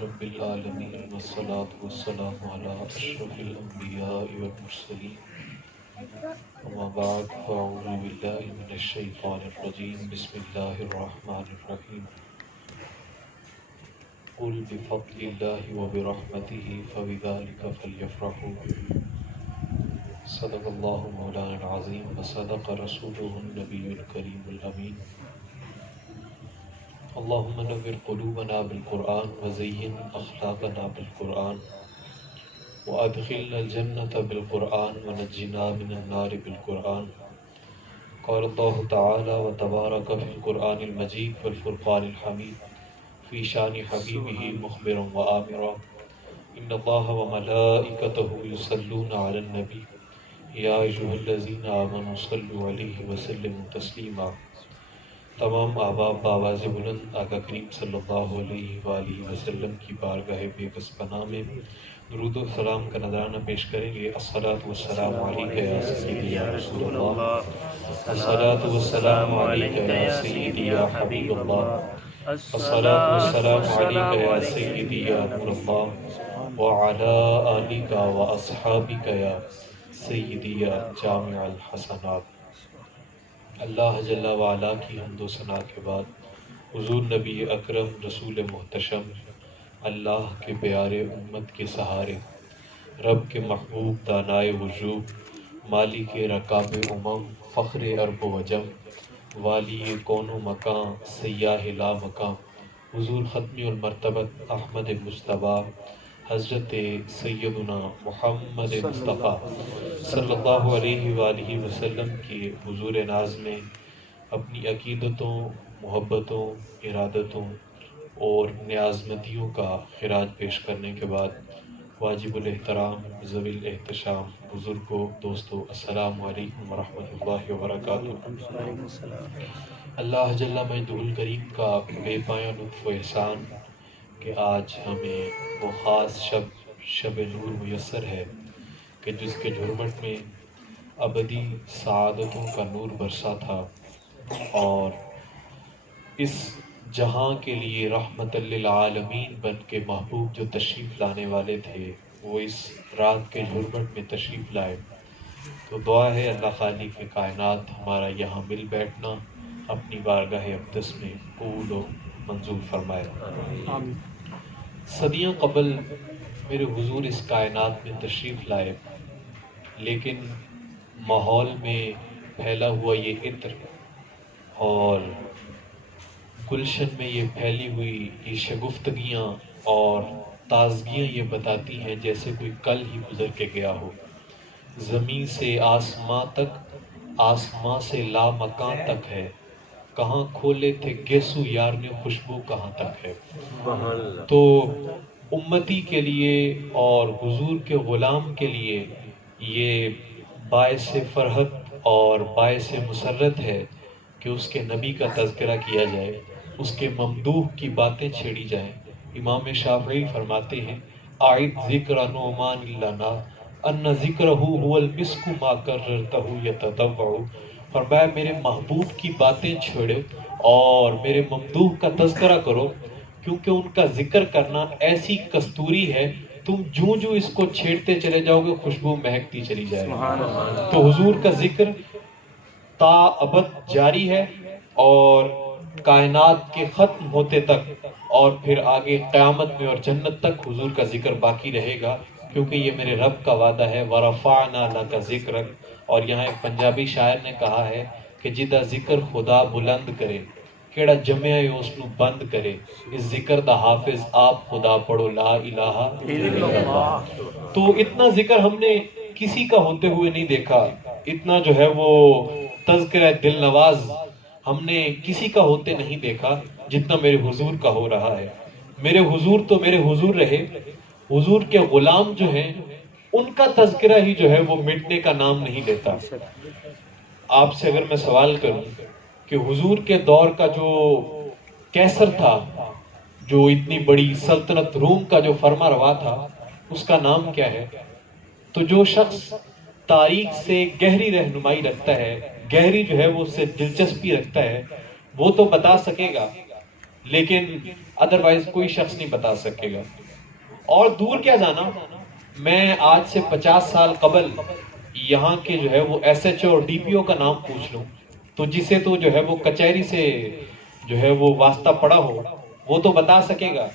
رب العالمین والصلاة والسلام علی اشرف الانبیاء والمرسلین اما بعد فاعوذ باللہ من الشیطان الرجیم بسم اللہ الرحمن الرحیم قل بفضل اللہ وبرحمتہ فبذلک فلیفرحوا صدق اللہ مولانا العظیم وصدق رسولہ النبی الکریم الامین اللہم نور قلوبنا بالقرآن وزین اخلاقنا بالقرآن وادخلنا الجنة بالقرآن ونجنا من النار بالقرآن قال اللہ تعالی وتبارک فی القرآن المجید والفرقان الحمید فی شان حبیبہ مخبرا وآمرا ان اللہ وملائکتہ یصلون علی النبی یا ایھا الذین آمنوا صلوا علیہ وسلموا تسلیما۔ تمام احباب بآواز بلند آقا کریم صلی اللہ علیہ وآلہ وسلم کی بارگاہ بے بس پناہ میں درود و سلام کا نذرانہ پیش کریں گے۔ الصلاۃ والسلام علیک یا سیدی یا رسول اللہ، الصلاۃ والسلام علیک یا سیدی یا حبیب اللہ، الصلاۃ والسلام علیک یا سیدی یا نور اللہ وعلی آلک واصحابک یا سیدی یا جامع الحسنات۔ اللہ جل وعلا کی حمد و ثنا کے بعد حضور نبی اکرم رسول محتشم اللہ کے پیارے امت کے سہارے، رب کے محبوب دانائے وجوب، مالک رکاب امم، فخر ارب و وجم، والی کون و مکان، سیاہ لا مکان، حضور ختم المرتبت احمد مجتبیٰ حضرت سیدنا محمد مصطفیٰ صلی اللہ علیہ وآلہ وسلم کے حضور ناز میں اپنی عقیدتوں، محبتوں، ارادتوں اور نیازمندیوں کا خراج پیش کرنے کے بعد واجب الاحترام ذوی الاحتشام بزرگوں، دوستوں، السلام علیکم ورحمۃ اللہ وبرکاتہ۔ اللہ جل مجدہ الکریم کا بے پایہ لطف و احسان کہ آج ہمیں وہ خاص شب نور میسر ہے کہ جس کے جھرمٹ میں ابدی سعادتوں کا نور برسا تھا، اور اس جہاں کے لیے رحمت للعالمین بن کے محبوب جو تشریف لانے والے تھے وہ اس رات کے جھرمٹ میں تشریف لائے۔ تو دعا ہے اللہ خالق کائنات ہمارا یہاں مل بیٹھنا اپنی بارگاہ اقدس میں قبول و منظور فرمائے۔ صدیاں قبل میرے حضور اس کائنات میں تشریف لائے، لیکن ماحول میں پھیلا ہوا یہ عطر اور گلشن میں یہ پھیلی ہوئی یہ شگفتگیاں اور تازگیاں یہ بتاتی ہیں جیسے کوئی کل ہی گزر کے گیا ہو۔ زمین سے آسماں تک، آسماں سے لامکاں تک ہے، کہاں کھولے تھے گیسو یار نے خوشبو کہاں تک ہے۔ تو امتی کے لیے اور حضور کے غلام کے لیے یہ باعث فرحت اور باعث مسرت ہے کہ اس کے نبی کا تذکرہ کیا جائے، اس کے ممدوح کی باتیں چھیڑی جائیں۔ امام شافعی فرماتے ہیں اعد ذکر نعمان لنا ان ذکرہ هو المسک ما کررتہ یتتبع، فرمایا میرے محبوب کی باتیں چھیڑو اور میرے ممدوح کا تذکرہ کرو، کیونکہ ان کا ذکر کرنا ایسی کستوری ہے، تم جوں جوں اس کو چھیڑتے چلے جاؤ گے خوشبو مہکتی چلی جائے گی۔ تو حضور کا ذکر تا ابد جاری ہے اور کائنات کے ختم ہوتے تک اور پھر آگے قیامت میں اور جنت تک حضور کا ذکر باقی رہے گا، کیونکہ یہ میرے رب کا وعدہ ہے وَرَفَعْنَا لَكَ ذِكْرَكَ۔ اور یہاں ایک پنجابی شاعر نے کہا ہے کہ جدا ذکر خدا بلند کرے، کیڑا جمعہ اس نو بند کرے، اس ذکر دا حافظ آپ خدا پڑھو لا الہ الا اللہ۔ تو اتنا ذکر ہم نے کسی کا ہوتے ہوئے نہیں دیکھا، اتنا جو ہے وہ تذکرہ دل نواز ہم نے کسی کا ہوتے نہیں دیکھا جتنا میرے حضور کا ہو رہا ہے۔ میرے حضور تو میرے حضور رہے، حضور کے غلام جو ہیں ان کا تذکرہ ہی جو ہے وہ مٹنے کا نام نہیں لیتا۔ آپ سے اگر میں سوال کروں کہ حضور کے دور کا جو کیسر تھا، جو اتنی بڑی سلطنت روم کا جو فرما روا تھا، اس کا نام کیا ہے؟ تو جو شخص تاریخ سے گہری رہنمائی رکھتا ہے، گہری جو ہے وہ اس سے دلچسپی رکھتا ہے، وہ تو بتا سکے گا لیکن ادروائز کوئی شخص نہیں بتا سکے گا. اور دور کیا جانا، میں آج سے 50 سال قبل یہاں کے جو ہے وہ ایس ایچ او اور ڈی پی او کا نام پوچھ لوں تو جسے تو جو ہے وہ کچہری سے جو ہے وہ واسطہ پڑا ہو وہ تو بتا سکے گا،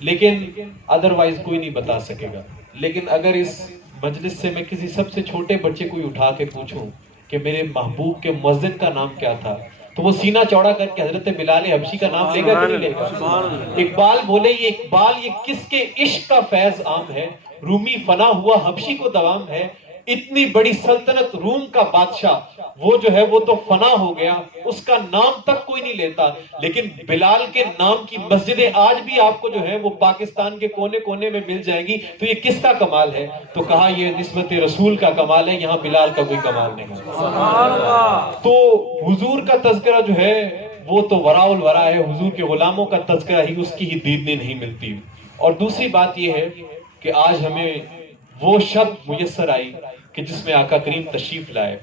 لیکن ادروائز کوئی نہیں بتا سکے گا. لیکن اگر اس مجلس سے میں کسی سب سے چھوٹے بچے کو اٹھا کے پوچھوں کہ میرے محبوب کے مؤذن کا نام کیا تھا تو وہ سینہ چوڑا کر کے حضرت بلال حبشی کا نام لے گا کہ نہیں لے گا؟ اقبال بولے یہ اقبال یہ کس کے عشق کا فیض عام ہے، رومی فنا ہوا حبشی کو دوام ہے، اتنی بڑی سلطنت روم کا بادشاہ وہ جو ہے وہ تو فنا ہو گیا، اس کا نام تک کوئی نہیں لیتا. لیکن بلال کے نام کی مسجدیں آج بھی آپ کو جو ہے وہ پاکستان کے کونے کونے میں مل جائیں گی. تو یہ کس کا کمال ہے؟ تو کہا یہ نسبت رسول کا کمال ہے، یہاں بلال کا کوئی کمال نہیں. تو حضور کا تذکرہ جو ہے وہ تو وراء الورا ہے، حضور کے غلاموں کا تذکرہ ہی اس کی ہی دیدنی نہیں ملتی. اور دوسری بات یہ ہے کہ آج ہمیں وہ شب میسر آئی کہ جس میں آقا کریم تشریف لائے.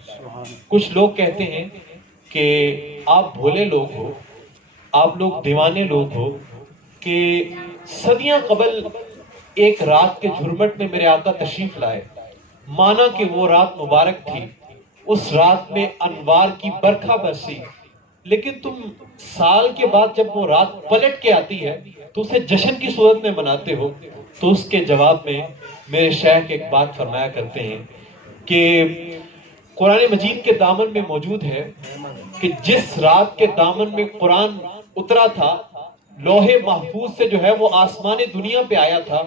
کچھ لوگ کہتے ہیں کہ آپ بھولے لوگ ہو، آپ لوگ دیوانے لوگ ہو کہ صدیاں قبل ایک رات کے جھرمٹ میں میرے آقا تشریف لائے، مانا کہ وہ رات مبارک تھی، اس رات میں انوار کی برکھا برسی، لیکن تم سال کے بعد جب وہ رات پلٹ کے آتی ہے تو اسے جشن کی صورت میں مناتے ہو. تو اس کے جواب میں میرے شیخ ایک بات فرمایا کرتے ہیں کہ قرآن مجید کے دامن میں موجود ہے کہ جس رات کے دامن میں قرآن اترا تھا، لوح محفوظ سے جو ہے وہ آسمان دنیا پہ آیا تھا،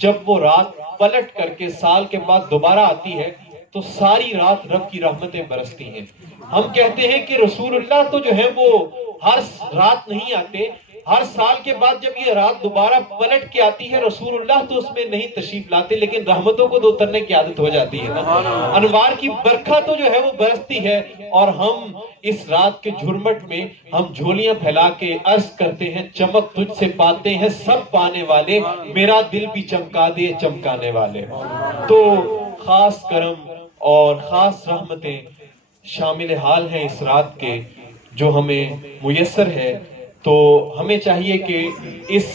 جب وہ رات پلٹ کر کے سال کے بعد دوبارہ آتی ہے تو ساری رات رب کی رحمتیں برستی ہیں. ہم کہتے ہیں کہ رسول اللہ تو جو ہے وہ ہر رات نہیں آتے، ہر سال کے بعد جب یہ رات دوبارہ پلٹ کے آتی ہے رسول اللہ تو اس میں نہیں تشریف لاتے، لیکن رحمتوں کو تو اترنے کی عادت ہو جاتی ہے نا، انوار کی برکھا تو جو ہے وہ برستی ہے. اور ہم اس رات کے جھرمٹ میں ہم جھولیاں پھیلا کے عرض کرتے ہیں چمک تجھ سے پاتے ہیں سب پانے والے، میرا دل بھی چمکا دے چمکانے والے. تو خاص کرم اور خاص رحمتیں شامل حال ہیں اس رات کے جو ہمیں میسر ہے. تو ہمیں چاہیے کہ اس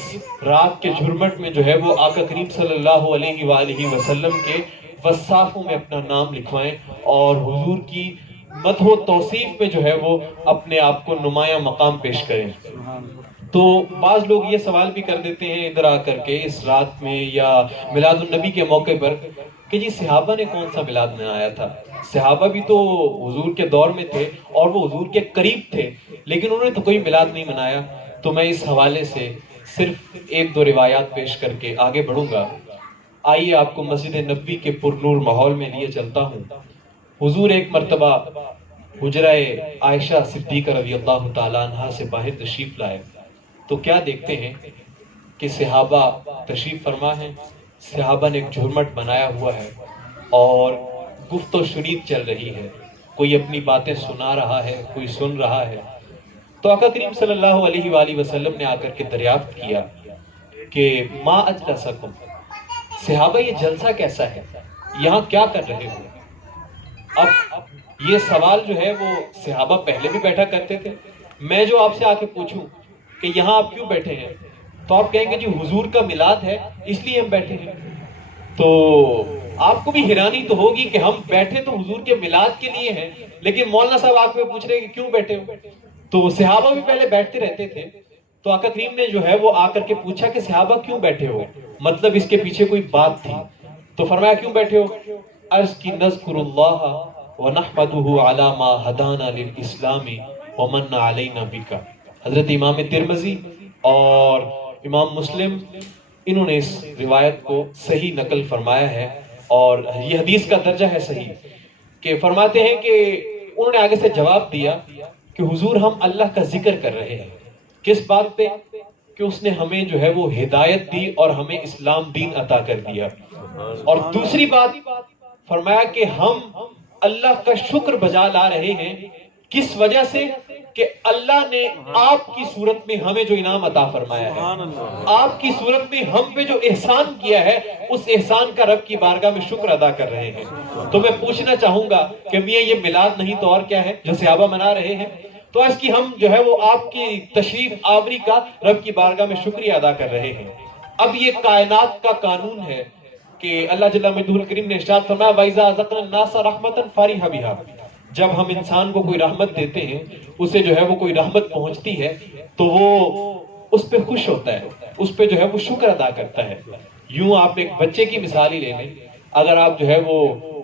رات کے جھرمٹ میں جو ہے وہ آقا کریم صلی اللہ علیہ وآلہ وسلم کے وصافوں میں اپنا نام لکھوائیں اور حضور کی مدح و توصیف میں جو ہے وہ اپنے آپ کو نمایاں مقام پیش کریں. تو بعض لوگ یہ سوال بھی کر دیتے ہیں ادھر آ کر کے اس رات میں یا میلاد النبی کے موقع پر کہ جی صحابہ نے کون سا میلاد منایا تھا؟ صحابہ بھی تو حضور کے دور میں تھے اور وہ حضور کے قریب تھے، لیکن انہوں نے تو کوئی میلاد نہیں منایا. تو میں اس حوالے سے صرف ایک دو روایات پیش کر کے آگے بڑھوں گا. آئیے آپ کو مسجد نبوی کے پر نور ماحول میں لیے چلتا ہوں. حضور ایک مرتبہ حجرہ عائشہ صدیقہ رضی اللہ تعالیٰ عنہا سے باہر تشریف لائے تو کیا دیکھتے ہیں کہ صحابہ تشریف فرما ہیں، صحابہ نے ایک جھرمٹ بنایا ہوا ہے اور گفت و شنید چل رہی ہے، کوئی اپنی باتیں سنا رہا ہے، کوئی سن رہا ہے. تو آقا کریم صلی اللہ علیہ وآلہ وسلم نے آ کر کے دریافت کیا کہ ما اجلسکم، صحابہ یہ جلسہ کیسا ہے، یہاں کیا کر رہے ہو؟ اب یہ سوال جو ہے وہ صحابہ پہلے بھی بیٹھا کرتے تھے. میں جو آپ سے آ کے پوچھوں کہ یہاں آپ کیوں بیٹھے ہیں تو آپ کہیں گے جی حضور کا میلاد ہے اس لیے ہم بیٹھے ہیں. تو آپ کو بھی حیرانی تو ہوگی کہ ہم بیٹھے تو حضور کے میلاد کے لیے ہیں، لیکن مولانا صاحب آپ کو پوچھ رہے ہیں کہ کیوں بیٹھے ہو. تو صحابہ بھی پہلے بیٹھتے رہتے تھے. تو آقا کریم نے جو ہے وہ آ کر کے پوچھا کہ صحابہ کیوں بیٹھے ہو، مطلب اس کے پیچھے کوئی بات تھی. تو فرمایا کیوں بیٹھے ہو؟ عرض کی نذکر اللہ ونحمدہ علی ما ہدانا للاسلام ومن علینا بک. حضرت امام ترمذی اور امام مسلم انہوں نے اس روایت کو صحیح نقل فرمایا ہے اور یہ حدیث کا درجہ ہے صحیح. کہ فرماتے ہیں کہ انہوں نے آگے سے جواب دیا کہ حضور ہم اللہ کا ذکر کر رہے ہیں. کس بات پہ؟ کہ اس نے ہمیں جو ہے وہ ہدایت دی اور ہمیں اسلام دین عطا کر دیا. اور دوسری بات فرمایا کہ ہم اللہ کا شکر بجا لا رہے ہیں. کس وجہ سے؟ کہ اللہ نے آپ کی صورت میں ہمیں جو انعام عطا فرمایا ہے، آپ کی صورت میں ہم پہ جو احسان کیا ہے، اس احسان کا رب کی بارگاہ میں شکر ادا کر رہے ہیں. تو میں پوچھنا چاہوں گا کہ میاں یہ میلاد نہیں تو اور کیا ہے جو صحابہ منا رہے ہیں؟ تو اس کی ہم جو ہے وہ آپ کی تشریف آوری کا رب کی بارگاہ میں شکریہ ادا کر رہے ہیں۔ اب یہ کائنات کا قانون ہے کہ اللہ جل مجدہ کریم نے ارشاد فرمایا وَإِذَا أَذَقْنَا النَّاسَ رَحْمَةً فَرِحَ بِهَا، جب ہم انسان کو کوئی رحمت دیتے ہیں، اسے جو ہے وہ کوئی رحمت پہنچتی ہے تو وہ اس پہ خوش ہوتا ہے، اس پہ جو ہے وہ شکر ادا کرتا ہے۔ یوں آپ ایک بچے کی مثال ہی لے لیں، اگر آپ جو ہے وہ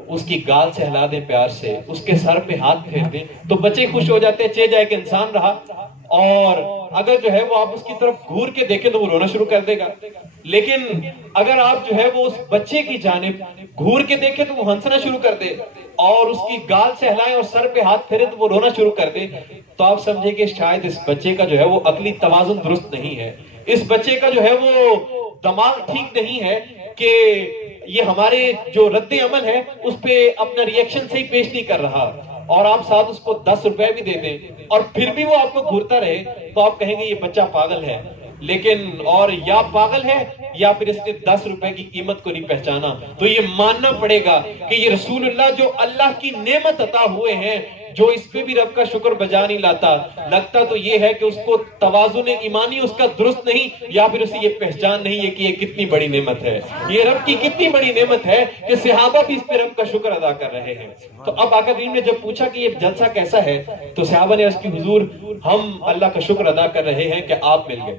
اس کی گال سے ہلا دیں پیار سے، اس کے سر پہ ہاتھ پھیر دیں تو بچے خوش ہو جاتے ہیں، چہ جائے کہ انسان رہا۔ اور اگر جو ہے وہ آپ اس کی طرف گھور کے دیکھیں تو وہ رونا شروع کر دے گا، لیکن اگر آپ جو ہے وہ اس بچے کی جانب گھور کے دیکھیں تو وہ ہنسنا شروع کر دے، اور اس کی گال سے ہلائیں اور سر پہ ہاتھ پھیرے تو وہ رونا شروع کر دے، تو آپ سمجھیں کہ شاید اس بچے کا جو ہے وہ عقلی توازن درست نہیں ہے، اس بچے کا جو ہے وہ دماغ ٹھیک نہیں ہے کہ یہ ہمارے جو رد عمل ہے اس پہ اپنا ری ایکشن صحیح پیش نہیں کر رہا۔ اور آپ ساتھ اس کو 10 روپے بھی دے دیں اور پھر بھی وہ آپ کو گھورتا رہے تو آپ کہیں گے یہ بچہ پاگل ہے، لیکن اور یا پاگل ہے یا پھر اس نے 10 روپے کی قیمت کو نہیں پہچانا۔ تو یہ ماننا پڑے گا کہ یہ رسول اللہ جو اللہ کی نعمت عطا ہوئے ہیں، جو اس پہ بھی رب کا شکر بجا نہیں لاتا، لگتا تو یہ ہے کہ اس کو توازن ایمانی اس کا درست نہیں، یا پھر اسے یہ پہچان نہیں ہے کہ یہ کتنی بڑی نعمت ہے، یہ رب کی کتنی بڑی نعمت ہے کہ صحابہ بھی اس پہ رب کا شکر ادا کر رہے ہیں۔ تو اب آقا کریم نے جب پوچھا کہ یہ جلسہ کیسا ہے تو صحابہ نے عرض کی حضور ہم اللہ کا شکر ادا کر رہے ہیں کہ آپ مل گئے۔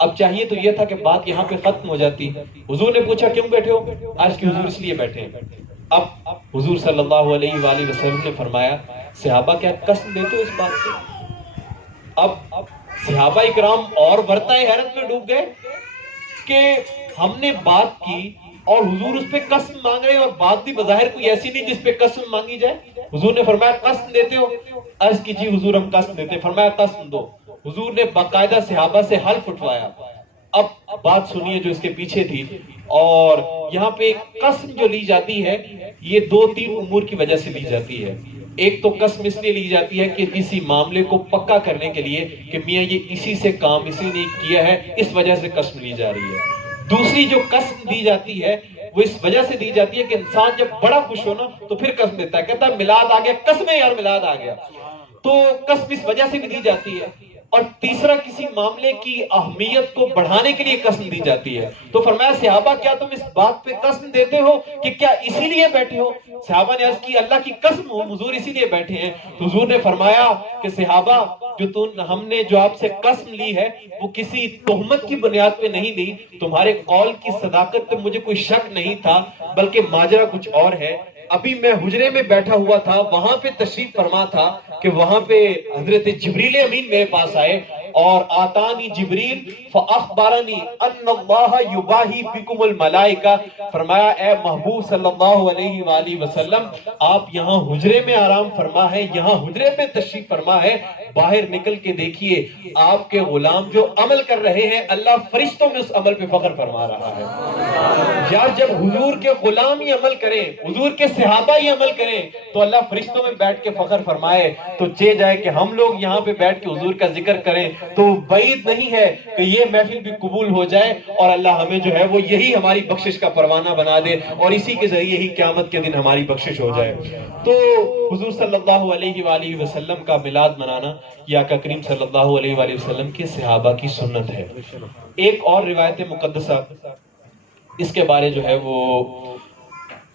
اب چاہیے تو یہ تھا کہ بات یہاں پہ ختم ہو جاتی، حضور نے پوچھا کیوں بیٹھے ہو؟ عرض کی حضور اس لیے بیٹھے ہیں۔ اب حضور صلی اللہ علیہ وآلہ وسلم نے فرمایا صحابہ کیا قسم دیتے ہو اس بات پہ؟ اب صحابہ اکرام اور ورطۂ حیرت میں ڈوب گئے کہ ہم نے بات کی اور حضور اس پہ قسم مانگ رہے ہیں، اور بات بھی بظاہر کوئی ایسی نہیں جس پہ قسم مانگی جائے۔ حضور نے فرمایا قسم دیتے ہو؟ عرض کی جی حضور ہم قسم دیتے ہیں۔ فرمایا قسم دو۔ حضور نے باقاعدہ صحابہ سے حلف اٹھوایا۔ اب بات سنیے جو اس کے پیچھے تھی، اور یہاں پہ ایک قسم جو لی جاتی ہے یہ 2-3 امور کی وجہ سے لی جاتی ہے۔ ایک تو قسم اس لیے لی جاتی ہے کہ کسی معاملے کو پکا کرنے کے لیے کہ میاں یہ اسی سے کام اسی نے کیا ہے، اس وجہ سے قسم لی جا رہی ہے۔ دوسری جو قسم دی جاتی ہے وہ اس وجہ سے دی جاتی ہے کہ انسان جب بڑا خوش ہو نا تو پھر قسم دیتا ہے، کہتا ہے میلاد آ گیا، قسم ہے یار میلاد آ گیا، تو قسم اس وجہ سے بھی دی جاتی ہے۔ اور تیسرا کسی معاملے کی اہمیت کو بڑھانے کے لیے قسم دی جاتی ہے۔ تو فرمایا صحابہ کیا تم اس بات پہ قسم دیتے ہو کہ کیا اسی لیے بیٹھے ہو؟ صحابہ نے عرض کی اللہ کی قسم ہو حضور اسی لیے بیٹھے ہیں۔ تو حضور نے فرمایا کہ صحابہ ہم نے جو آپ سے قسم لی ہے وہ کسی تہمت کی بنیاد پہ نہیں لی، تمہارے قول کی صداقت پہ مجھے کوئی شک نہیں تھا، بلکہ ماجرا کچھ اور ہے۔ ابھی میں حجرے میں بیٹھا ہوا تھا، وہاں پہ تشریف فرما تھا کہ وہاں پہ حضرت جبریل امین میرے پاس آئے اور آتانی جبریل فاخبرنی ان اللہ یباہی بکم الملائکہ، فرمایا اے محبوب صلی اللہ علیہ وآلہ وسلم آپ یہاں حجرے میں آرام فرما ہے، یہاں حجرے میں تشریف فرما ہے، باہر نکل کے دیکھیے آپ کے غلام جو عمل کر رہے ہیں اللہ فرشتوں میں اس عمل پہ فخر فرما رہا ہے۔ یار جب حضور کے غلام ہی عمل کریں، حضور کے صحابہ ہی عمل کریں تو اللہ فرشتوں میں بیٹھ کے فخر فرمائے، تو چہ جائے کہ ہم لوگ یہاں پہ بیٹھ کے حضور کا ذکر کریں تو بعید نہیں ہے کہ یہ محفل بھی قبول ہو جائے اور اللہ ہمیں جو ہے وہ یہی ہماری بخشش کا پروانہ بنا دے اور اسی کے ذریعے ہی قیامت کے دن ہماری بخشش ہو جائے۔ تو حضور صلی اللہ علیہ وآلہ وسلم کا میلاد منانا یہ آقا کریم صلی اللہ علیہ وآلہ وسلم کے صحابہ کی سنت ہے۔ ایک اور روایت مقدسہ اس کے بارے جو ہے وہ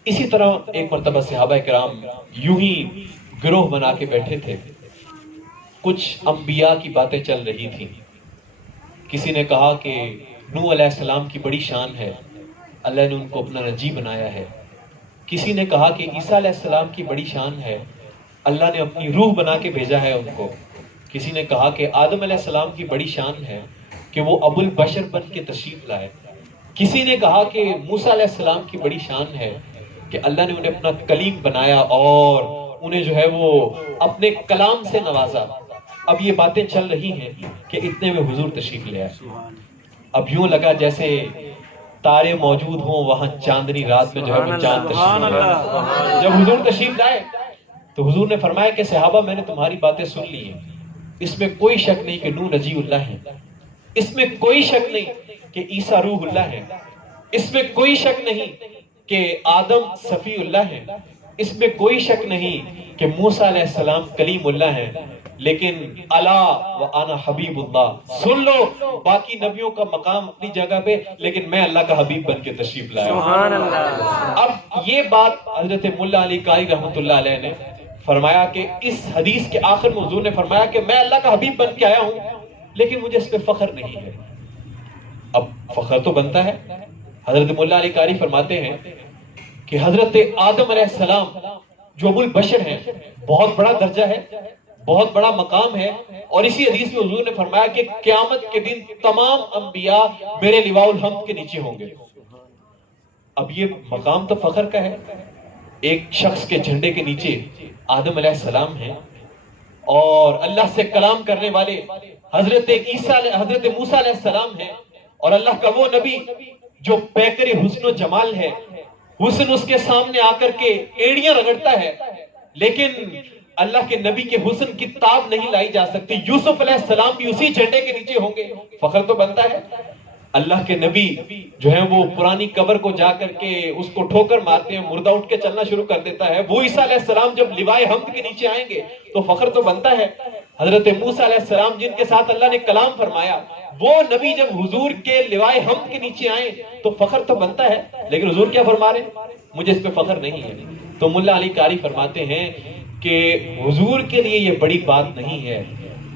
اسی طرح ایک مرتبہ صحابہ کرام یوں ہی گروہ بنا کے بیٹھے تھے، کچھ انبیاء کی باتیں چل رہی تھیں۔ کسی نے کہا کہ نوح علیہ السلام کی بڑی شان ہے، اللہ نے ان کو اپنا نجی بنایا ہے۔ کسی نے کہا کہ عیسیٰ علیہ السلام کی بڑی شان ہے، اللہ نے اپنی روح بنا کے بھیجا ہے ان کو۔ کسی نے کہا کہ آدم علیہ السلام کی بڑی شان ہے کہ وہ ابو البشر بن کے تشریف لائے۔ کسی نے کہا کہ موسیٰ علیہ السلام کی بڑی شان ہے کہ اللہ نے انہیں اپنا کلیم بنایا اور انہیں جو ہے وہ اپنے کلام سے نوازا۔ اب یہ باتیں چل رہی ہیں کہ اتنے میں حضور تشریف لے آئے۔ اب یوں لگا جیسے تارے موجود ہوں وہاں چاندنی رات میں جو ہے وہ چاند تشریف لے آئے۔ جب حضور تشریف لائے تو حضور نے فرمایا کہ صحابہ میں نے تمہاری باتیں سن لی ہیں، اس میں کوئی شک نہیں کہ نوح نجی اللہ ہے، اس میں کوئی شک نہیں کہ عیسیٰ روح اللہ ہے، اس میں کوئی شک نہیں کہ آدم صفی اللہ ہے، اس میں کوئی شک نہیں کہ موسیٰ علیہ السلام کلیم اللہ ہے، لیکن الا وانا حبیب اللہ، سن لو باقی نبیوں کا مقام اپنی جگہ پہ، لیکن میں اللہ کا حبیب بن کے تشریف لایا ہوں۔ سبحان اللہ۔ اب یہ بات حضرت ملا علی قاری رحمۃ اللہ علیہ نے فرمایا کہ اس حدیث کے آخر میں حضور نے فرمایا کہ میں اللہ کا حبیب بن کے آیا ہوں، لیکن مجھے اس پہ فخر نہیں ہے۔ اب فخر تو بنتا ہے۔ حضرت ملا علی قاری فرماتے ہیں کہ حضرت آدم علیہ السلام جو ابو البشر ہیں، بہت بڑا درجہ ہے، بہت بڑا مقام ہے، اور اسی حدیث میں حضور نے فرمایا کہ قیامت کے دن تمام انبیاء میرے لواء الحمد کے نیچے ہوں گے۔ اب یہ مقام تو فخر کا ہے، ایک شخص کے جھنڈے کے نیچے آدم علیہ السلام ہیں، اور اللہ سے کلام کرنے والے حضرت موسیٰ علیہ السلام ہیں، اور اللہ کا وہ نبی جو پیکر حسن و جمال ہے، حسن اس کے سامنے آ کر کے ایڑیاں رگڑتا ہے، لیکن اللہ کے نبی کے حسن کی تاب نہیں لائی جا سکتی۔ یوسف علیہ السلام بھی اسی جھنڈے کے نیچے ہوں گے، فخر تو بنتا ہے۔ اللہ کے نبی جو ہے وہ پرانی قبر کو جا کر کے اس کو ٹھوکر مارتے ہیں، مردہ اٹھ کے چلنا شروع کر دیتا ہے۔ وہ عیسیٰ علیہ السلام جب لوائے حمد کے نیچے آئیں گے تو فخر تو بنتا ہے۔ حضرت موسیٰ علیہ السلام جن کے ساتھ اللہ نے کلام فرمایا، وہ نبی جب حضور کے لوائے حمد کے نیچے آئیں تو فخر تو بنتا ہے، لیکن حضور کیا فرما رہے ہیں؟ مجھے اس پہ فخر نہیں ہے۔ تو ملا علی قاری فرماتے ہیں کہ حضور کے لیے یہ بڑی بات نہیں ہے،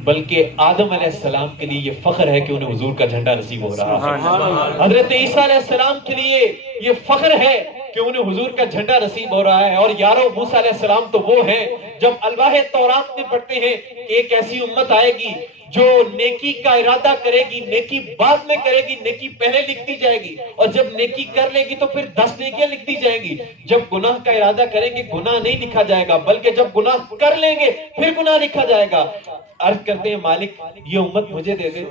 بلکہ آدم علیہ السلام کے لیے یہ فخر ہے کہ انہیں حضور کا جھنڈا نصیب ہو رہا ہے۔ حضرت عیسیٰ علیہ السلام کے لیے یہ فخر ہے کہ انہیں حضور کا جھنڈا نصیب ہو رہا ہے۔ اور یارو موسیٰ علیہ السلام تو وہ ہیں جب الواح تورات میں پڑھتے ہیں کہ ایک ایسی امت آئے گی جو نیکی کا ارادہ کرے گی، نیکی بعد میں کرے گی، نیکی پہلے لکھ دی جائے گی، اور جب نیکی کر لے گی تو پھر 10 نیکیاں لکھ دی جائیں گی۔ جب گناہ کا ارادہ کریں گے گناہ نہیں لکھا جائے گا، بلکہ جب گناہ کر لیں گے پھر گناہ لکھا جائے گا۔ عرض کرتے ہیں مالک یہ امت مجھے دے دے،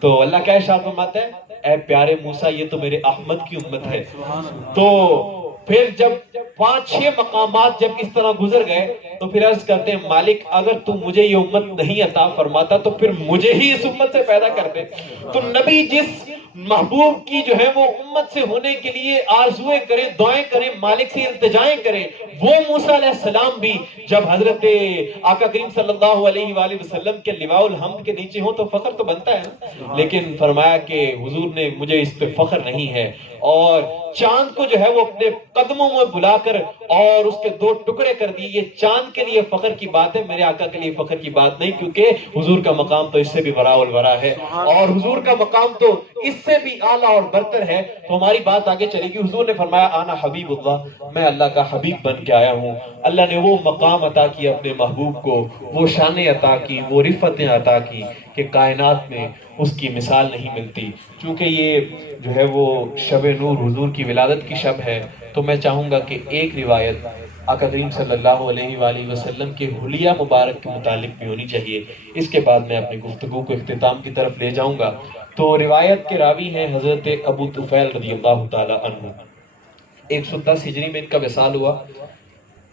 تو اللہ کیا ارشاد فرماتا ہے؟ اے پیارے موسیٰ یہ تو میرے احمد کی امت ہے۔ تو پھر جب 5-6 مقامات جب اس طرح گزر گئے تو پھر عرض کرتے ہیں مالک اگر تو مجھے یہ امت نہیں عطا فرماتا تو پھر مجھے ہی اس امت سے پیدا کر دے۔ تو نبی جس محبوب کی جو ہے وہ امت سے ہونے کے لیے آرزویں کریں، دعائیں کریں، مالک سے التجائیں کریں، وہ موسیٰ علیہ السلام بھی جب حضرت آقا کریم صلی اللہ علیہ وآلہ وسلم کے لواء الحمد کے نیچے ہوں تو فخر تو بنتا ہے۔ لیکن فرمایا کہ حضور نے مجھے اس پہ فخر نہیں ہے، اور چاند کو جو ہے وہ اپنے قدموں میں بلا کر اور اس کے 2 ٹکڑے کر دیے۔ یہ چاند کے لیے فخر کی بات ہے، میرے آقا کے لیے فخر کی بات نہیں، کیونکہ حضور کا مقام تو اس سے بھی وراء الورا ہے، اور حضور کا مقام تو اس سے بھی اعلیٰ اور برتر ہے۔ تو ہماری بات آگے چلے گی۔ حضور نے فرمایا آنا حبیب اللہ، میں اللہ کا حبیب بن کے آیا ہوں۔ اللہ نے وہ مقام عطا کیا اپنے محبوب کو، وہ شانیں عطا کی، وہ رفتیں عطا کی کہ کائنات میں اس کی مثال نہیں ملتی۔ چونکہ یہ جو ہے وہ شب نور حضور کی ولادت کی شب ہے، تو میں چاہوں گا کہ ایک روایت آقا کریم صلی اللہ علیہ وآلہ وسلم کے حلیہ مبارک کے متعلق بھی ہونی چاہیے۔ اس کے بعد میں اپنی گفتگو کو اختتام کی طرف لے جاؤں گا۔ تو روایت کے راوی ہیں حضرت ابو طفیل رضی اللہ تعالی عنہ۔ 110 ہجری میں ان کا وصال ہوا۔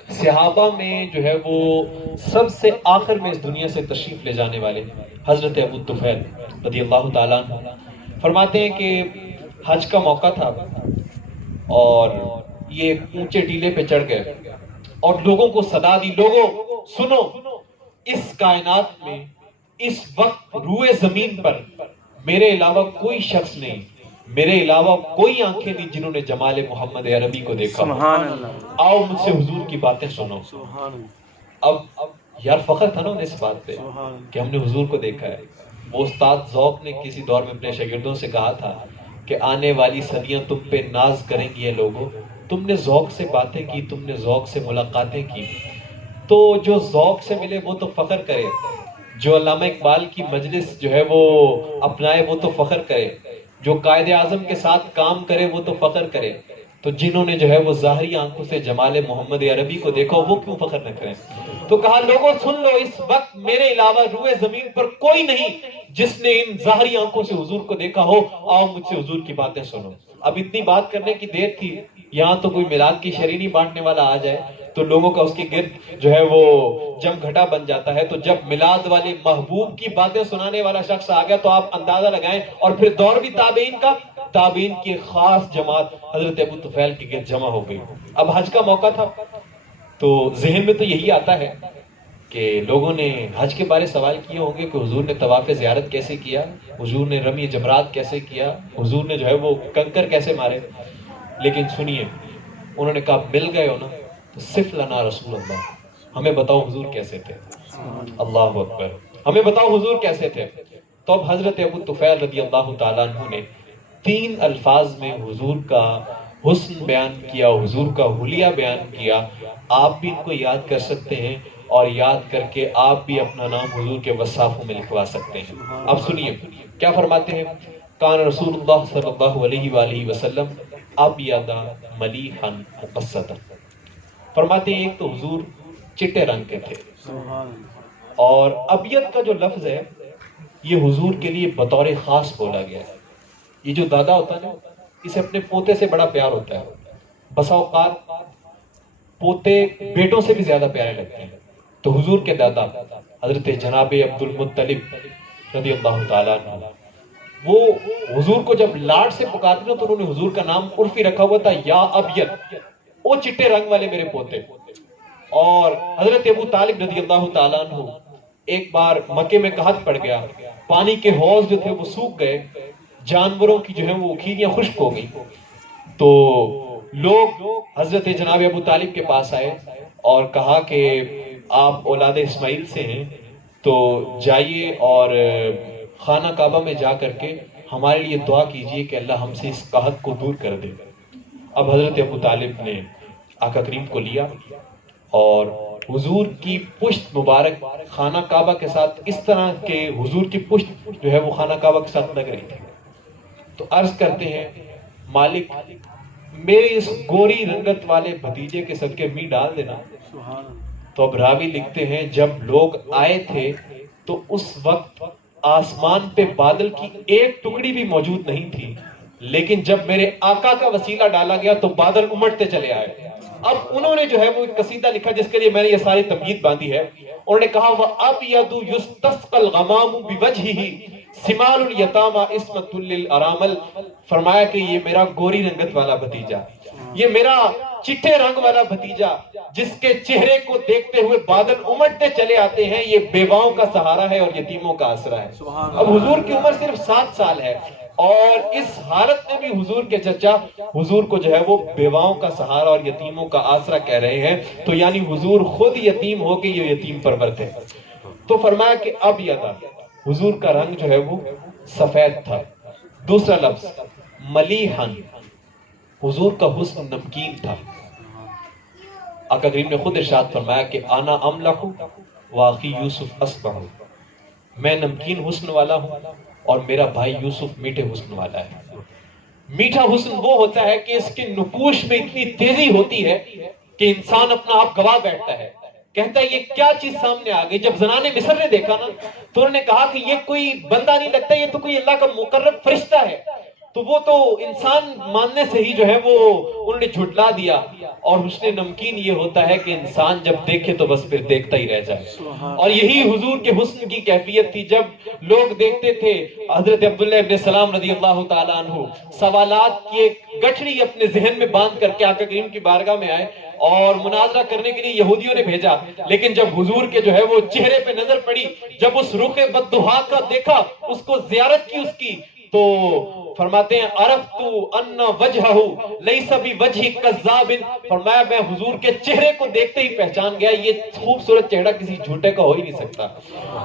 صحابہ میں جو ہے وہ سب سے آخر میں اس دنیا سے تشریف لے جانے والے حضرت ابو طفیل رضی اللہ تعالیٰ عنہ فرماتے ہیں کہ حج کا موقع تھا اور یہ اونچے ٹیلے پہ چڑھ گئے اور لوگوں کو صدا دی، لوگوں سنو، اس کائنات میں اس وقت روئے زمین پر میرے علاوہ کوئی شخص نہیں، میرے علاوہ کوئی آنکھیں نہیں جنہوں نے جمال محمد عربی کو دیکھا۔ سبحان اللہ۔ آؤ مجھ سے حضور کی باتیں سنو۔ اب یار فخر تھا نا انہیں اس بات پہ کہ ہم نے حضور کو دیکھا ہے۔ وہ استاد ذوق نے کسی دور میں اپنے شاگردوں سے کہا تھا کہ آنے والی صدیاں تم پہ ناز کریں گی یہ لوگوں، تم نے ذوق سے باتیں کی، تم نے ذوق سے ملاقاتیں کی، تو جو ذوق سے ملے وہ تو فخر کرے، جو علامہ اقبال کی مجلس جو ہے وہ اپنائے وہ تو فخر کرے، جو قائد اعظم کے ساتھ کام کرے وہ تو فخر کرے، تو جنہوں نے جو ہے وہ ظاہری آنکھوں سے جمال محمد عربی کو دیکھا وہ کیوں فخر نہ کریں؟ تو کہا لوگوں سن لو، اس وقت میرے علاوہ روئے زمین پر کوئی نہیں جس نے ان ظاہری آنکھوں سے حضور کو دیکھا ہو، آؤ مجھ سے حضور کی باتیں سنو۔ اب اتنی بات کرنے کی دیر تھی، یہاں تو کوئی میلاد کی شرینی بانٹنے والا آ جائے تو لوگوں کا اس کے گرد جو ہے وہ جم گھٹا بن جاتا ہے۔ تو جب میلاد والے محبوب کی باتیں سنانے والا شخص آ گیا تو آپ اندازہ لگائیں، اور پھر دور بھی تابعین کا، تابعین کی خاص جماعت حضرت ابو طفیل کے گرد جمع ہو گئی۔ اب حج کا موقع تھا تو ذہن میں تو یہی آتا ہے کہ لوگوں نے حج کے بارے سوال کیے ہوں گے کہ حضور نے طواف زیارت کیسے کیا، حضور نے رمی جمرات کیسے کیا، حضور نے جو ہے وہ کنکر کیسے مارے. لیکن سنیے، انہوں نے کہا مل گئے ہو نا تو صف لنا رسول اللہ، ہمیں بتاؤ حضور کیسے تھے. اللہ اکبر، ہمیں بتاؤ حضور کیسے تھے. تو اب حضرت ابو طفیل رضی اللہ تعالیٰ عنہ نے 3 الفاظ میں حضور کا حسن بیان کیا، حضور کا حلیہ بیان کیا. آپ بھی ان کو یاد کر سکتے ہیں اور یاد کر کے آپ بھی اپنا نام حضور کے وصافوں میں لکھوا سکتے ہیں. اب سنیے کیا فرماتے ہیں. کان رسول اللہ صلی اللہ علیہ وآلہ وسلم ابیض ملیحا مقصدا. فرماتے ہیں ایک تو حضور چٹے رنگ کے تھے، اور ابیض کا جو لفظ ہے یہ حضور کے لیے بطور خاص بولا گیا ہے. یہ جو دادا ہوتا ہے نا، اسے اپنے پوتے سے بڑا پیار ہوتا ہے. بسا اوقات پوتے بیٹوں سے بھی زیادہ پیارے لگتے ہیں. تو حضور کے دادا حضرت جناب عبد المطلب رضی اللہ تعالیٰ عنہ، وہ حضور کو جب لاڈ سے پکارتے تو انہوں نے حضور کا نام عرفی رکھا ہوا تھا، یا ابیض، او چٹے رنگ والے میرے پوتے. اور حضرت ابو طالب رضی اللہ تعالیٰ عنہ ایک بار مکے میں قحط پڑ گیا، پانی کے حوض جو تھے وہ سوکھ گئے، جانوروں کی جو ہے وہ کھیریاں خشک ہو گئی. تو لوگ حضرت جناب ابو طالب کے پاس آئے اور کہا کہ آپ اولاد اسماعیل سے ہیں، تو جائیے اور خانہ کعبہ میں جا کر کے ہمارے لیے دعا کیجئے کہ اللہ ہم سے اس قحط کو دور کر دے. اب حضرت ابو طالب نے آقا کریم کو لیا اور حضور کی پشت مبارک خانہ کعبہ کے ساتھ اس طرح کہ حضور کی پشت جو ہے وہ خانہ کعبہ کے ساتھ لگ رہی تھی. تو عرض کرتے ہیں مالک میرے اس گوری رنگت والے بھتیجے کے صدقے می ڈال دینا. تو اب راوی لکھتے ہیں جب لوگ آئے تھے تو اس وقت آسمان پہ بادل کی ایک ٹکڑی بھی موجود نہیں تھی، لیکن جب میرے آقا کا وسیلہ ڈالا گیا تو بادل امٹتے چلے آئے. اب انہوں نے جو ہے وہ ایک قصیدہ لکھا جس کے لیے میں نے یہ ساری تمہید باندھی ہے. انہوں نے کہا وَأَبْيَضُ يُسْتَسْقَى الْغَمَامُ بِوَجْهِهِ سِمَالُ الْيَتَامَى عِصْمَةٌ لِلْأَرَامِلِ. فرمایا کہ یہ میرا گوری رنگت والا بھتیجا، یہ میرا چٹے رنگ والا بھتیجا جس کے چہرے کو دیکھتے ہوئے بادل امٹتے چلے آتے ہیں، یہ بیواؤں کا سہارا ہے اور یتیموں کا آسرا ہے. اب حضور کی عمر صرف 7 سال ہے اور اس حالت میں بھی حضور کے چچا حضور کو جو ہے وہ بیواؤں کا سہارا اور یتیموں کا آسرا کہہ رہے ہیں. تو یعنی حضور خود یتیم ہو کے یہ یتیم پرور تھے. تو فرمایا کہ اب یدا، حضور کا رنگ جو ہے وہ سفید تھا. دوسرا لفظ ملیحن، حضور کا حسن نمکین تھا. آقا کریم نے خود ارشاد فرمایا کہ انا املح واخی یوسف اصبح، میں نمکین حسن والا ہوں اور میرا بھائی یوسف میٹھے حسن والا ہے. میٹھا حسن وہ ہوتا ہے کہ اس کے نقوش میں اتنی تیزی ہوتی ہے کہ انسان اپنا آپ گوا بیٹھتا ہے، کہتا ہے یہ کیا چیز سامنے آ گئی. جب زنان مصر نے دیکھا نا تو انہوں نے کہا کہ یہ کوئی بندہ نہیں لگتا، یہ تو کوئی اللہ کا مقرب فرشتہ ہے. تو وہ تو انسان ماننے سے ہی جو ہے وہ انہوں نے جھٹلا دیا. اور حسن نمکین یہ ہوتا ہے کہ انسان جب دیکھے تو بس پھر دیکھتا ہی رہ جائے. اور یہی حضور کے حسن کی کیفیت تھی. جب لوگ دیکھتے تھے حضرت عبداللہ ابن سلام رضی اللہ تعالیٰ عنہ سوالات کی ایک گٹھڑی اپنے ذہن میں باندھ کر کے آقا کریم کی بارگاہ میں آئے اور مناظرہ کرنے کے لیے یہودیوں نے بھیجا. لیکن جب حضور کے جو ہے وہ چہرے پہ نظر پڑی، جب اس رخ بددہا کا دیکھا، اس کو زیارت کی اس کی، تو فرماتے ہیں عرفت ان وجہہ لیس بوجہ کذاب. فرمایا میں حضور کے چہرے کو دیکھتے ہی پہچان گیا یہ خوبصورت چہرہ کسی جھوٹے کا ہو ہی نہیں سکتا.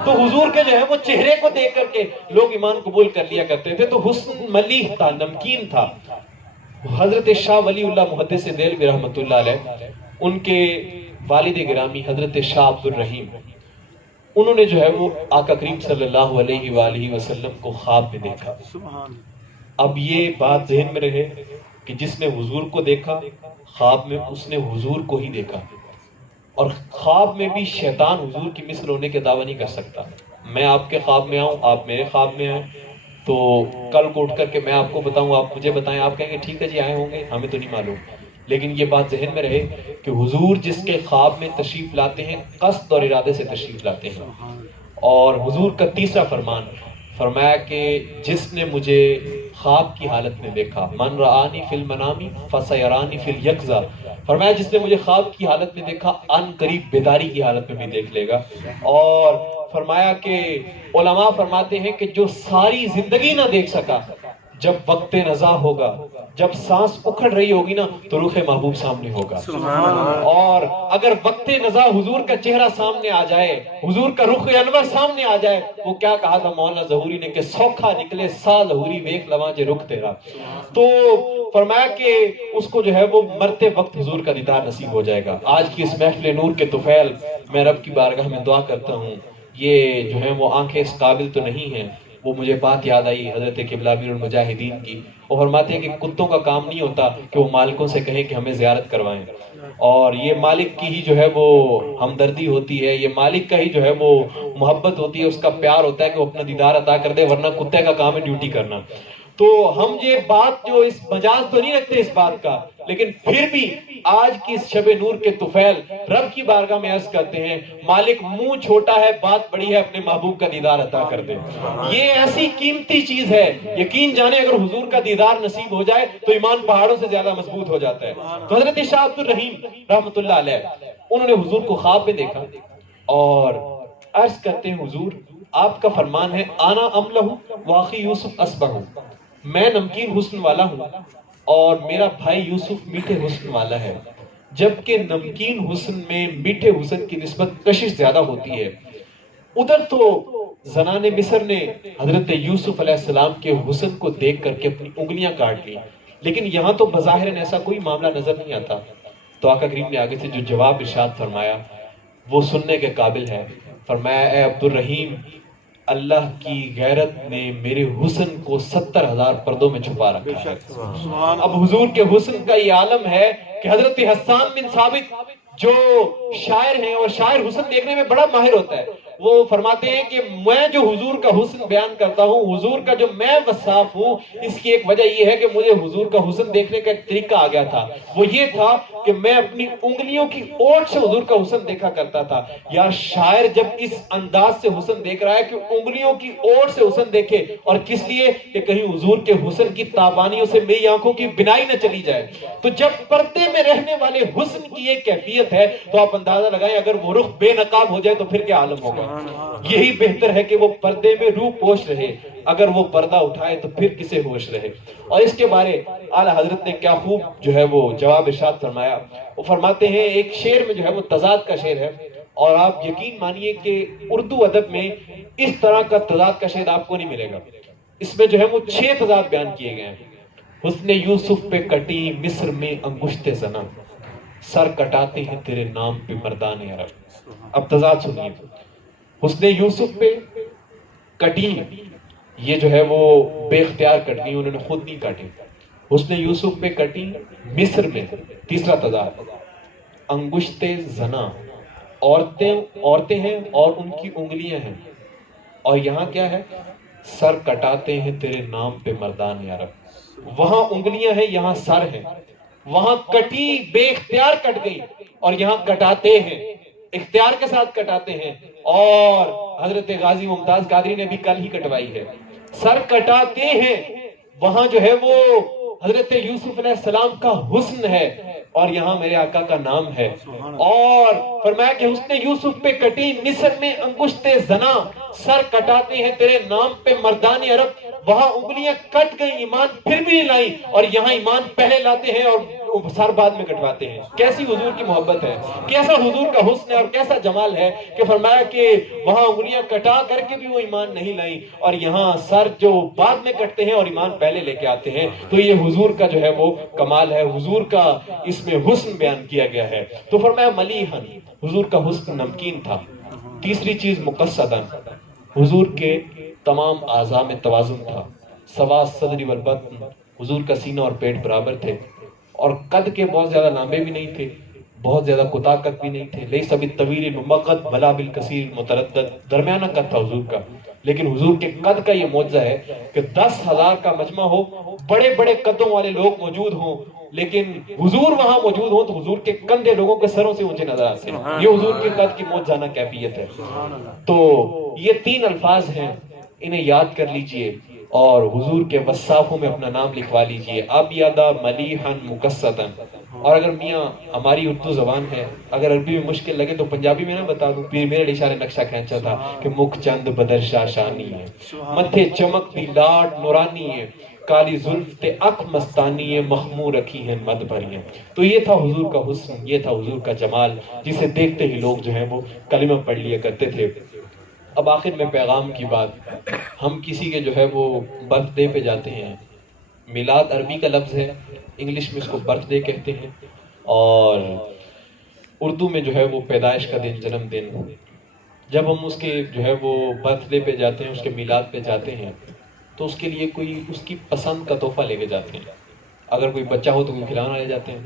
تو حضور کے جو ہے وہ چہرے کو دیکھ کر کے لوگ ایمان قبول کر لیا کرتے تھے. تو حسن ملیح تھا، نمکین تھا. حضرت شاہ ولی اللہ محدث دہلوی رحمۃ اللہ علیہ، ان کے والد گرامی حضرت شاہ عبد الرحیم، انہوں نے جو ہے وہ آقا کریم صلی اللہ علیہ وآلہ وسلم کو خواب میں دیکھا. اب یہ بات ذہن میں رہے کہ جس نے حضور کو دیکھا خواب میں اس نے حضور کو ہی دیکھا. اور خواب میں بھی شیطان حضور کی مثل ہونے کے دعویٰ نہیں کر سکتا. میں آپ کے خواب میں آؤں، آپ میرے خواب میں آئیں، تو کل کو اٹھ کر کے میں آپ کو بتاؤں، آپ مجھے بتائیں، آپ کہیں گے ٹھیک ہے جی آئے ہوں گے، ہمیں تو نہیں معلوم. لیکن یہ بات ذہن میں رہے کہ حضور جس کے خواب میں تشریف لاتے ہیں قصد اور ارادے سے تشریف لاتے ہیں. اور حضور کا تیسرا فرمان فرمایا کہ جس نے مجھے خواب کی حالت میں دیکھا، من رآنی فی المنام فسیرانی فی الیقظہ، فرمایا جس نے مجھے خواب کی حالت میں دیکھا ان قریب بیداری کی حالت میں بھی دیکھ لے گا. اور فرمایا کہ علماء فرماتے ہیں کہ جو ساری زندگی نہ دیکھ سکا، جب وقت نزا ہوگا، جب سانس اکھڑ رہی ہوگی نا، تو رخ محبوب سامنے ہوگا. اور اگر وقت نزا حضور کا چہرہ سامنے آ جائے، حضور کا رخ انور سامنے آ جائے، وہ کیا کہا تھا مولانا ظہوری نے کہ سوکھا نکلے سا ظہوری ویکھ لواں جے رخ تیرا. تو فرمایا کہ اس کو جو ہے وہ مرتے وقت حضور کا دیدار نصیب ہو جائے گا. آج کی اس محفل نور کے طفیل میں رب کی بارگاہ میں دعا کرتا ہوں، یہ جو ہے وہ آنکھیں اس قابل تو نہیں ہیں. وہ مجھے بات یاد آئی حضرت قبلہ امیر المجاہدین کی. وہ فرماتے ہیں کہ کتوں کا کام نہیں ہوتا کہ وہ مالکوں سے کہیں کہ ہمیں زیارت کروائیں، اور یہ مالک کی ہی جو ہے وہ ہمدردی ہوتی ہے، یہ مالک کا ہی جو ہے وہ محبت ہوتی ہے، اس کا پیار ہوتا ہے کہ وہ اپنا دیدار عطا کر دے، ورنہ کتے کا کام ہے ڈیوٹی کرنا. تو ہم یہ بات جو اس مجاز تو نہیں رکھتے اس بات کا، لیکن پھر بھی آج کی اس شب نور کے طفیل رب کی بارگاہ میں عرض کرتے ہیں، مالک منہ چھوٹا ہے بات بڑی ہے، اپنے محبوب کا دیدار عطا کر دے. یہ ایسی قیمتی چیز ہے، یقین جانے اگر حضور کا دیدار نصیب ہو جائے تو ایمان پہاڑوں سے زیادہ مضبوط ہو جاتا ہے. تو حضرت شاہ عبد الرحیم رحمۃ اللہ علیہ، انہوں نے حضور کو خواب میں دیکھا اور عرض کرتے ہیں، حضور آپ کا فرمان ہے آنا املہ واخی یوسف اسبہ، میں نمکین حسن والا ہوں اور میرا بھائی یوسف میٹھے حسن والا ہے. جبکہ نمکین حسن میں میٹھے حسن کی نسبت کشش زیادہ ہوتی ہے. ادھر تو زنان مصر نے حضرت یوسف علیہ السلام کے حسن کو دیکھ کر کے اپنی انگلیاں کاٹ لی، لیکن یہاں تو بظاہر ایسا کوئی معاملہ نظر نہیں آتا. تو آقا کریم نے آگے سے جو جواب ارشاد فرمایا وہ سننے کے قابل ہے. فرمایا اے عبد الرحیم، اللہ کی غیرت نے میرے حسن کو 70,000 پردوں میں چھپا رکھا ہے. اب حضور کے حسن کا یہ عالم ہے کہ حضرت حسان بن ثابت جو شاعر ہیں، اور شاعر حسن دیکھنے میں بڑا ماہر ہوتا ہے، وہ فرماتے ہیں کہ میں جو حضور کا حسن بیان کرتا ہوں، حضور کا جو میں وصاف ہوں، اس کی ایک وجہ یہ ہے کہ مجھے حضور کا حسن دیکھنے کا ایک طریقہ آ گیا تھا. وہ یہ تھا کہ میں اپنی انگلیوں کی اوٹ سے حضور کا حسن دیکھا کرتا تھا. یا شاعر جب اس انداز سے حسن دیکھ رہا ہے کہ انگلیوں کی اوٹ سے حسن دیکھے، اور کس لیے کہ کہیں حضور کے حسن کی تابانیوں سے میری آنکھوں کی بینائی نہ چلی جائے. تو جب پردے میں رہنے والے حسن کی ایک کیفیت ہے تو آپ اندازہ لگائیں اگر وہ رخ بے نقاب ہو جائے تو پھر کیا عالم ہوگا. یہی بہتر ہے کہ وہ پردے میں روح پوش رہے، اگر وہ پردہ اٹھائے تو پھر کسے ہوش رہے. اور اس کے بارے اعلیٰ حضرت نے کیا خوب جو ہے وہ جواب ارشاد فرمایا. وہ فرماتے ہیں ایک شعر میں جو ہے وہ تضاد کا شعر ہے، اور آپ یقین مانیے کہ اردو ادب میں اس طرح کا تضاد کا شعر آپ کو نہیں ملے گا. اس میں جو ہے وہ 6 تضاد بیان کیے گئے ہیں. حسن یوسف پہ کٹی مصر میں انگشت زنا، سر کٹاتے ہیں تیرے نام پہ مردان عرب. اب تضاد سنیے. حسن یوسف پہ کٹی، یہ جو ہے وہ بے اختیار کٹ گئی، انہوں نے خود نہیں کاٹی. حسن یوسف پہ کٹی مصر میں. تیسرا تضاد انگشت زنا، عورتیں ہیں اور ان کی انگلیاں ہیں، اور یہاں کیا ہے سر کٹاتے ہیں تیرے نام پہ مردان عرب. وہاں انگلیاں ہیں یہاں سر ہیں، وہاں کٹی بے اختیار کٹ گئی اور یہاں کٹاتے ہیں اختیار کے ساتھ کٹاتے ہیں. اور حضرت غازی ممتاز قادری نے بھی کل ہی کٹوائی ہے. سر کٹاتے ہیں وہاں جو ہے وہ حضرت یوسف علیہ السلام کا حسن ہے اور یہاں میرے آقا کا نام ہے. اور فرمایا کہ حسن یوسف پہ کٹی مصر میں انگشت زنا، سر کٹاتے ہیں تیرے نام پہ مردان عرب. وہاں انگلیاں کٹ گئی، ایمان پھر بھی نہیں لائی، اور یہاں ایمان پہلے لاتے ہیں اور سر بعد میں کٹواتے ہیں. کیسی حضور کی محبت ہے، کیسا حضور کا حسن ہے اور کیسا جمال ہے کہ فرمایا کہ وہاں انگلیاں کٹا کر کے بھی وہ ایمان نہیں لائی، اور یہاں سر جو بعد میں کٹتے ہیں اور ایمان پہلے لے کے آتے ہیں. تو یہ حضور کا جو ہے وہ کمال ہے، حضور کا اس میں حسن بیان کیا گیا ہے. تو فرمایا ملیحن، حضور کا حسن نمکین تھا. تیسری چیز مقصدن، حضور کے تمام اعضاء میں توازن تھا. سوا الصدر والبطن، حضور کا سینہ اور پیٹ برابر تھے، اور قد کے بہت زیادہ لمبے بھی نہیں تھے، بہت زیادہ کوتاہ بھی نہیں تھے. لیس بالطویل المقد ولا بالقصیر المتردد، درمیانہ قد تھا حضور کا. لیکن حضور کے قد کا یہ معجزہ ہے کہ 10,000 کا مجمع ہو، بڑے بڑے قدوں والے لوگ موجود ہوں، لیکن حضور وہاں موجود ہوں تو حضور کے کندھے لوگوں کے سروں سے اونچے نظر آتے ہیں. یہ حضور کے قد کی معجزانہ کیفیت ہے. تو یہ 3 الفاظ ہیں، انہیں یاد کر لیجئے اور حضور کے وصافوں میں اپنا نام لکھوا لیجئے، ابیض ملیحا مقصدا۔ اور اگر میاں ہماری اردو زبان ہے، اگر عربی میں مشکل لگے تو پنجابی میں نہ بتا دوں، پیر میرے علی شاہ نے نقشہ کھینچا تھا کہ مکھ چند بدرشاہ شانی ہے، متھے چمک دی لاڈ نورانی ہے، کالی زلف تے اکھ مستانی ہے، مخمور رکھی ہیں مد بھری ہیں۔ تو یہ تھا حضور کا حسن، یہ تھا حضور کا جمال، جسے دیکھتے ہی لوگ جو ہیں وہ کلمہ پڑھ لیا کرتے تھے۔ اب آخر میں پیغام کی بات، ہم کسی کے جو ہے وہ برتھ ڈے پہ جاتے ہیں، میلاد عربی کا لفظ ہے، انگلش میں اس کو برتھ ڈے کہتے ہیں، اور اردو میں جو ہے وہ پیدائش کا دن، جنم دن۔ جب ہم اس کے جو ہے وہ برتھ ڈے پہ جاتے ہیں، اس کے میلاد پہ جاتے ہیں، تو اس کے لیے کوئی اس کی پسند کا تحفہ لے کے جاتے ہیں۔ اگر کوئی بچہ ہو تو کوئی کھلانا لے جاتے ہیں،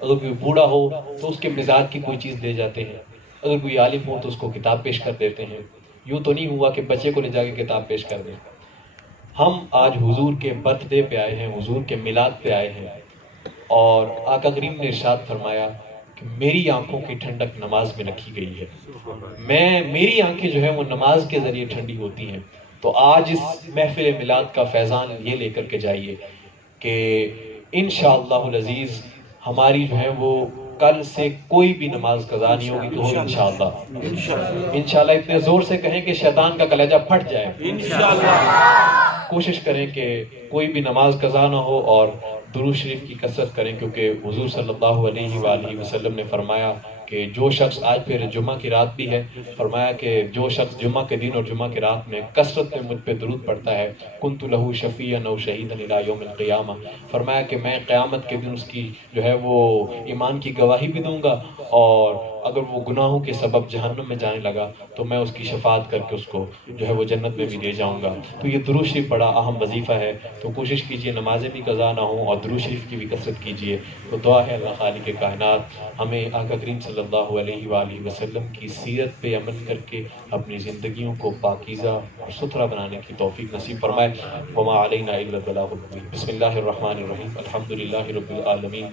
اگر کوئی بوڑھا ہو تو اس کے مزاج کی کوئی چیز لے جاتے ہیں، اگر کوئی عالم ہو تو اس کو کتاب پیش کر دیتے ہیں۔ یوں تو نہیں ہوا کہ بچے کو لے جا کے کتاب پیش کر دیں۔ ہم آج حضور کے برتھ ڈے پہ آئے ہیں، حضور کے میلاد پہ آئے ہیں، اور آقا کریم نے ارشاد فرمایا کہ میری آنکھوں کی ٹھنڈک نماز میں رکھی گئی ہے، میری آنکھیں جو ہیں وہ نماز کے ذریعے ٹھنڈی ہوتی ہیں۔ تو آج اس محفل میلاد کا فیضان یہ لے کر کے جائیے کہ انشاءاللہ العزیز ہماری جو ہے وہ کل سے کوئی بھی نماز قضا نہیں ہوگی، تو ہو انشاءاللہ۔ انشاءاللہ اتنے زور سے کہیں کہ شیطان کا کلیجہ پھٹ جائے۔ انشاءاللہ کوشش کریں کہ کوئی بھی نماز قضا نہ ہو، اور درود شریف کی کثرت کریں، کیونکہ حضور صلی اللہ علیہ وآلہ وسلم نے فرمایا کہ جو شخص، آج پھر جمعہ کی رات بھی ہے، فرمایا کہ جو شخص جمعہ کے دن اور جمعہ کی رات میں کثرت میں مجھ پہ درود پڑھتا ہے، کنت لہ شفیعا او شہیدا الی یوم القیامہ، فرمایا کہ میں قیامت کے دن اس کی جو ہے وہ ایمان کی گواہی بھی دوں گا، اور اگر وہ گناہوں کے سبب جہنم میں جانے لگا تو میں اس کی شفاعت کر کے اس کو جو ہے وہ جنت میں بھی لے جاؤں گا۔ تو یہ درود شریف بڑا اہم وظیفہ ہے، تو کوشش کیجئے نمازیں بھی قضا نہ ہوں، اور درود شریف کی بھی کثرت کیجئے۔ تو دعا ہے اللہ خالق کائنات ہمیں آقا کریم صلی اللہ علیہ وآلہ وسلم کی سیرت پہ عمل کر کے اپنی زندگیوں کو پاکیزہ اور ستھرا بنانے کی توفیق نصیب فرمائے۔ وما علینا الا البلاغ المبین۔ بسم اللہ الرحمن الرحیم، الحمد للہ رب العالمین۔